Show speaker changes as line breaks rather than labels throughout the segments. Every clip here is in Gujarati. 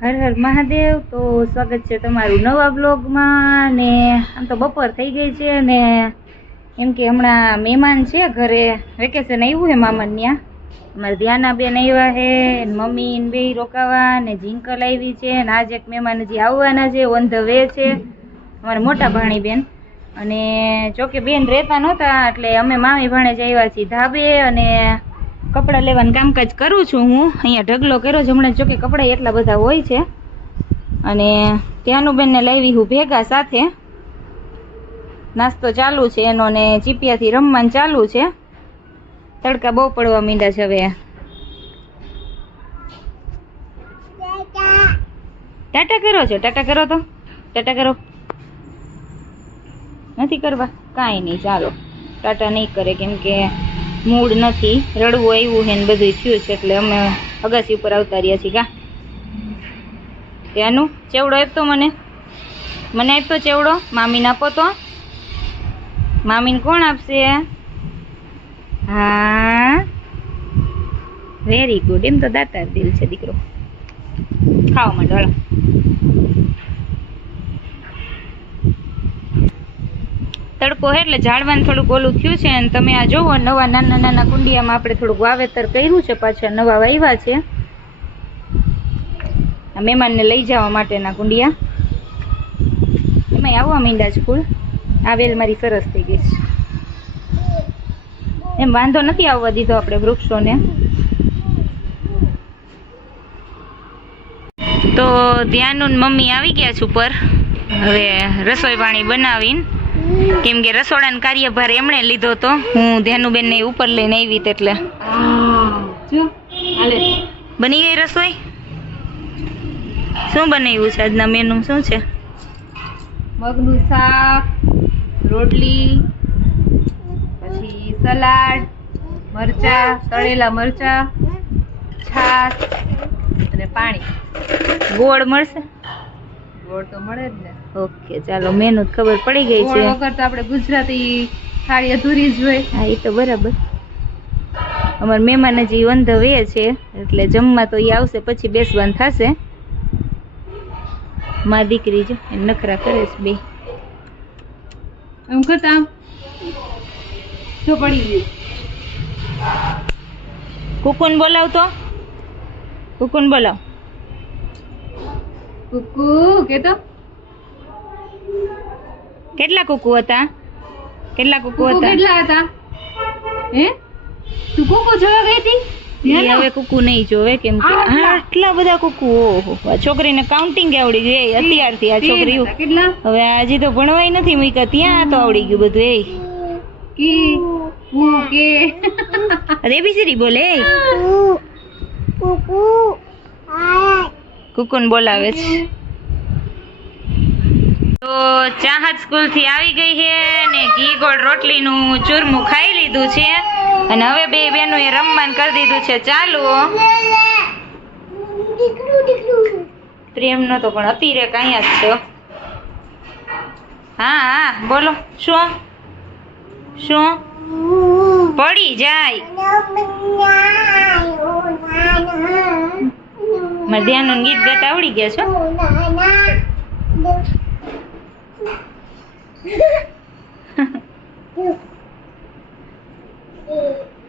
હર હર મહાદેવ. તો સ્વાગત છે તમારું નવા બ્લોગમાં ને આમ તો બપોર થઈ ગઈ છે ને એમ કે હમણાં મહેમાન છે ઘરે. વેકેશન આવ્યું છે મામાને ત્યાં. અમારે ધ્યાનાબેન આવ્યા છે મમ્મી ને બે રોકાવા, ને જિંકલ આવી છે, ને આજે એક મહેમાન હજી આવવાના છે ઓન ધ વે છે. અમારા મોટા ભાણી બેન અને જોકે બેન રહેતા નહોતા, એટલે અમે મામી ભાણે જ આવ્યા છીએ ધાબે અને કપડાં લેવાનું કામકાજ કરું છું હું. અહીંયા ઢગલો કર્યો છે. હમણાં જોકે કપડાં એટલા બધા હોય છે. અને ત્યાંનું બેનને લાવી હું ભેગા સાથે. નાસ્તો ચાલુ છે એનો ને ચીપિયાથી રમવાનું ચાલુ છે. તડકા બહુ પડવા માંડ્યા છે હવે. ટાટા કરો છો? ટાટા કરો તો. ટાટા કરો. નથી કરવા? કાંઈ નહીં, ચાલો. ટાટા નહીં કરે કેમ કે મૂડ નથી, રડવું આવ્યું હે ને બધું થયું છે એટલે અમે અગાસી ઉપર આવતા રહ્યા છીએ, કા? ત્યાંનું ચેવડો આપતો મને? મને આપતો ચેવડો? મામીને આપો તો. મામીને કોણ આપશે? હા. વેરી ગુડ એમ તો દાતાર દિલ છે દીકરો. ખાવા માંડો તડકો હે એટલે ઝાડવાનું થોડુંક ઓલું થયું છે અને તમે આ જોવો, નવા નાના નાના કુંડિયામાં આપણે થોડુંક વાવેતર કર્યું છે, પાછા નવા વાવ્યા છે. મહેમાનને લઈ જવા માટેના કુંડિયા. એમાંય આવવા માંડ્યા છે ફૂલ. આ વેલ મારી સરસ થઈ ગઈ છે. એમ વાંધો નથી આવવા દીધો આપણે વૃક્ષોને. તો ધ્યાનનું મમ્મી આવી ગયા છે ઉપર. હવે રસોઈ પાણી બનાવીને. કેમ કે રસોડાનો કાર્યભાર એમણે લીધો તો હું ધ્યાનુબેન ને ઉપર લઈને આવી એટલે. બની ગઈ રસોઈ? શું બનાવ્યું છે આજના મેનુ શું છે?
મગનું શાક રોટલી પછી સલાડ મરચા તળેલા મરચા છાશ અને પાણી.
ગોળ મળશે?
ગોળ તો મળે જ ને.
ઓકે ચાલો મેનુ ખબર પડી ગઈ છે.
વગર તો આપણે ગુજરાતી થાળી અધૂરી જ હોય.
હા એ તો બરાબર. અમાર મહેમાન હજી ઓન ધ વે છે એટલે જમવા તો એ આવશે પછી બેસવાનું થશે. મા દીકરી જો નખરા કરે છે બે.
એમ કરતા જો પડી ગઈ
કુકુન બોલાવ તો. કુકુન બોલાવ.
કુકુ કેતો?
કેટલા કુકુ હતા? કેટલા કુકુ
કુકુ
હતા?
કેટલા હતા? હે? તું કુકુ જોવા ગઈ હતી?
હવે કુકુ નહીં જોવે કેમ કે
આટલા?
બધા કુકુ ઓહો આ છોકરીને કાઉન્ટિંગ આવડી ગયું એ અત્યારથી આ
તીન
છોકરી
કેટલા?
હવે હજી તો ભણવાય નથી મૂક્યા ત્યાં તો આવડી ગયું બધું એ.
કી કુ કે.
અરે બોલે એ. કુકુન બોલાવે છે. તો ચાહત સ્કૂલથી આવી ગઈ છે ને ઘી ગોળ રોટલીનું ચૂરમું ખાઈ લીધું છે. અને હવે બે બેનું એ રમવાનું કરી દીધું છે. ચાલુ. પ્રેમ નો તો પણ અતિરેક અહીંયા જ છો. હા હા, બોલો. શું? શું? પડી જાય. મારે ધ્યાન ગીત ગાતા આવડી ગયા છો?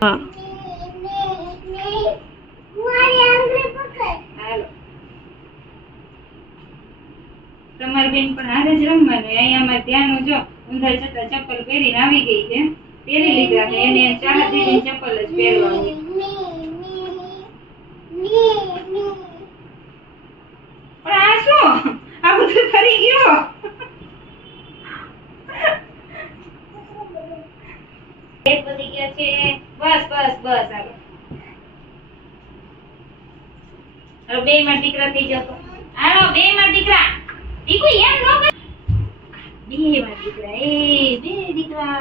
હા. તમારી બેન પણ હારે જ રમવાનું અહીંયા અમારે ધ્યાન જો ઊંધા જતા ચપ્પલ પહેરીને આવી ગઈ છે. પહેરી લીધા એને ચાર દીદી ચપ્પલ જ પહેરવાની પણ આ શું આ બધું ફરી ગયો વધી ગયા છે. બસ બસ બસ હવે હવે બે માં દીકરા થઈ જતો. હાલો, બે માં દીકરા. દીકુ, એમ ન બે માં દીકરા, એ, બે દીકરા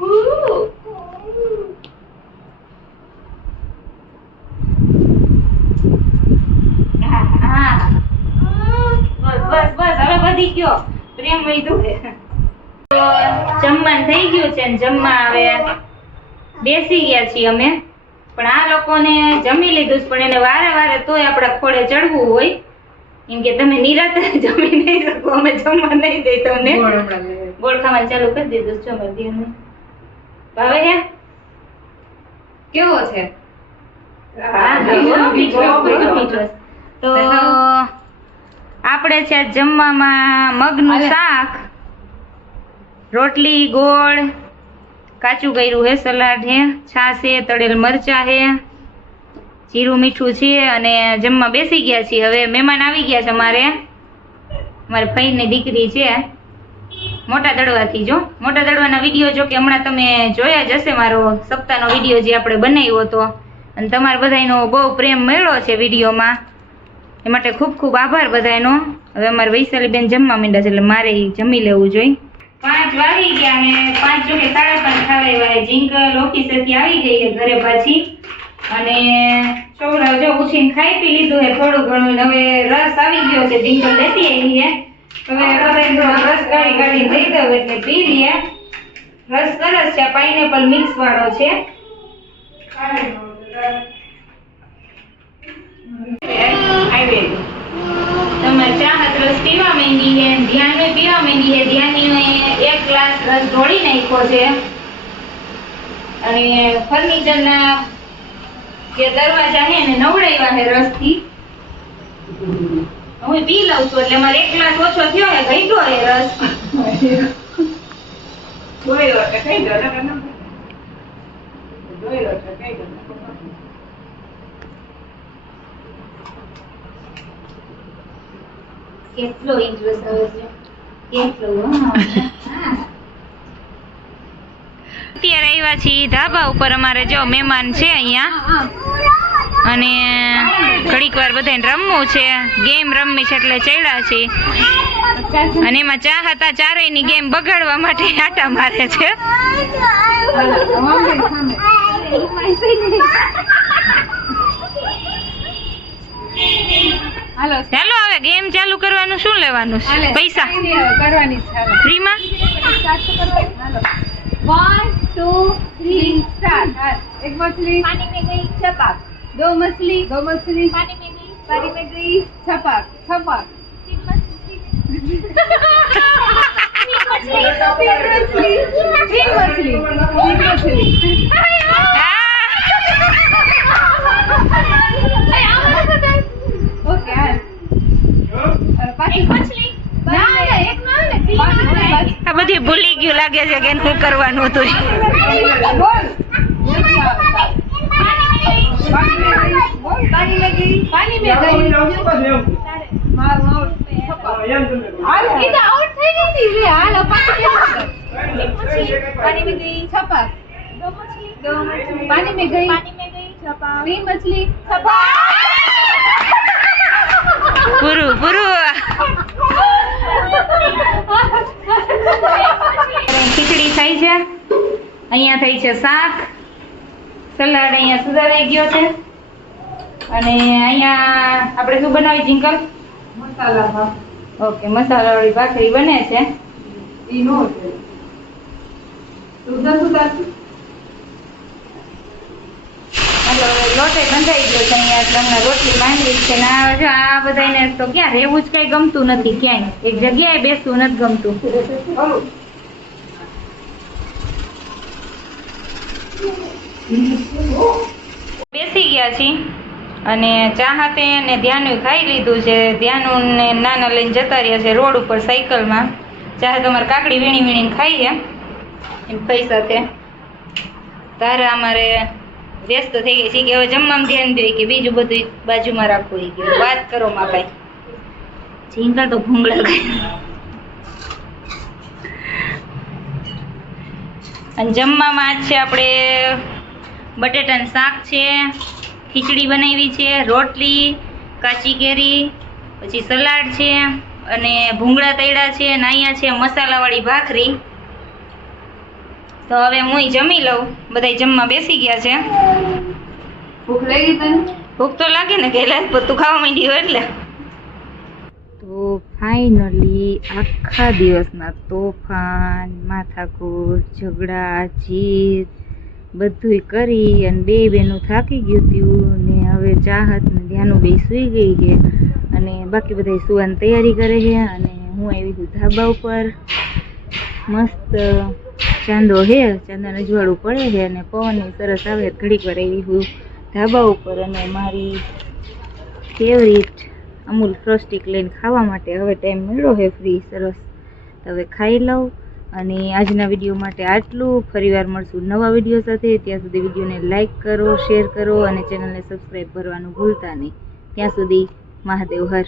ઉહ. હા, હા. બસ બસ બસ હવે વધી ગયો પ્રેમ વધ્યો છે તો જમવાનું થઈ ગયું છે ને જમવા આવે બેસી ગયા છીએ અમે. પણ આ લોકોને જમી લીધું છે, પણ એને વારે વારે તોય આપણા ખોળે ચડવું હોય. એમ કે તમે નિરાતે જમી નહીં શકો અમે જમવા નહીં દઈ તમને.
ગોળ
ખાવાનું ચાલુ કરી દીધું છે ભાવે હે
કેવો છે.
તો આપણે છે જમવામાં મગનું. શાક રોટલી ગોળ કાચું કર્યું હે સલાડ હે, છાશ હે, તળેલ મરચા હે. જીરું મીઠું છે અને જમવા બેસી ગયા છીએ. હવે મહેમાન આવી ગયા છે અમારે. મારી ફઈની દીકરી છે. મોટા દડવાથી જો. મોટા દડવાના વીડિયો જો કે હમણાં તમે જોયા જ હશે મારો સપ્તાહનો વીડિયો જે આપણે બનાવ્યો હતો. અને તમારા બધાયનો બહુ પ્રેમ મળ્યો છે વિડીયોમાં. એ માટે ખૂબ ખૂબ આભાર બધાયનો. હવે અમારે વૈશાલીબેન જમવા માંડ્યા છે એટલે મારે જમી લેવું જોઈએ પાંચ વાગી ગયા ને પાંચ જોકે સાડા પાંચ થવા આવ્યા જિંકલ ઓફિસેથી આવી ગઈ છે ઘરે પાછી. અને છોકરાઓ જો ઉછીને ખાઈ પી લીધું હે. થોડું ઘણું હવે રસ આવી ગયો છે. જિંકલ લેતી આવી હે. હવે રસ કાઢી કાઢી દઈ દઉં એટલે પી લઈએ. રસ સરસ છે. પાઇનેપલ મિક્સ વાળો છે. તમારે ચાહત રસ પીવા માંગી હે ધ્યાન પીવા માંગી હે. ધ્યાની ગ્લાસ રસ નાખ્યો છે. અને ફર્નિચરના જે દરવાજા છે ને નવડાવ્યા છે રસથી. હું પી લઉં છું એટલે મારે એક ગ્લાસ ઓછો થયો ને ઘટ્યો એ રસ. કેટલો ઇન્ટરેસ્ટ આવે છે. કેટલો હા. અત્યારે આવ્યા છીએ ધાબા ઉપર અમારે જો મહેમાન છે અહીંયા. અને ઘડીક વાર બધાને રમવું છે. ગેમ રમવી છે એટલે ચડ્યા છે. અને એમાં ચા હતા ચારેયની ગેમ બગાડવા માટે આટા મારે છે.
હાલો.
ચાલો હવે ગેમ ચાલુ કરવાનું શું લેવાનું છે? પૈસા.
કરવાની
ફ્રીમાં?
वन टू थ्री स्टार्ट एक मछली पानी में गई छपाक दो मछली दो मछली पानी में गई पानी में गई छपाक छपाक तीन मछली तीन मछली तीन मछली
બી ભૂલી ગયું લાગે છે કે શું કરવાનું હતું
પાણી મેં ગઈ પાણી મેં ગઈ
છપા મછલી છપા થાય છે? અહીંયા થઈ છે શાક. સલાડ અહીંયા સુધારાઈ ગયો છે. અને અહીંયા આપણે શું બનાવી જિંકલ?
મસાલા ભાત.
ઓકે મસાલાવાળી ભાખરી બને છે.
ઈ નો છે. સુધા સુધા
લોટે બંધાઈ ગયો છે અહીંયા તમને રોટલી માંડવી છે. ને આ બધાને તો ક્યાં રહેવું જ કઈ ગમતું નથી ક્યાંય. એક જગ્યાએ બેસવું નથી ગમતું. બેસી ગયા છીએ અને ચાહતે અને ધ્યાનું ખાઈ લીધું છે. ધ્યાનું ને નાના લઈને જતા રહ્યા છે રોડ ઉપર સાયકલમાં. ચાહે તમારે કાકડી વીણી વીણીને ખાઈએ. એમ ભાઈ સાથે. તારે અમારે વ્યસ્ત થઈ ગઈ છે કે હવે જમવામાં ધ્યાન દે કે બીજું બધું બાજુમાં રાખવું એ વાત કરો માં ભાઈ. ઝીંગા તો ભૂંગળા ગયા અને જમવામાં આજ છે આપણે બટેટાનું શાક છે ખીચડી બનાવી છે રોટલી કાચી કેરી પછી સલાડ છે અને ભૂંગળા તૈડા છે અને અહીંયા છે મસાલાવાળી ભાખરી. તો હવે હું જમી લઉં. બધાય જમવા બેસી ગયા છે.
ભૂખ લાગી તને?
ભૂખ તો લાગે ને કે તું ખાવા માંડી હોય એટલે. તો ફાઇનલી આખા દિવસના તોફાન, માથાકૂટ, ઝઘડા, જીત બધુંય કરી અને બે બેનું થાકી ગયું હતું ને હવે ચાહત ને ધ્યાનું બે સૂઈ ગઈ છે અને બાકી બધા સુવાની તૈયારી કરે છે અને હું આવી છું ધાબા ઉપર. મસ્ત ચાંદો હે ચાંદાનું અજવાળું પડે છે અને પવન સરસ આવે ઘડીક વાર આવી હું ધાબા ઉપર અને મારી ફેવરિટ અમૂલ ફ્રોસ્ટિક લઈને ખાવા માટે હવે ટાઈમ મળ્યો છે ફ્રી સરસ. હવે ખાઈ લઉં અને આજના વીડિયો માટે આટલું. ફરીવાર મળશું નવા વીડિયો સાથે. ત્યાં સુધી વિડીયોને લાઈક કરો શેર કરો અને ચેનલને સબસ્ક્રાઈબ કરવાનું ભૂલતા નહીં. ત્યાં સુધી મહાદેવ હર.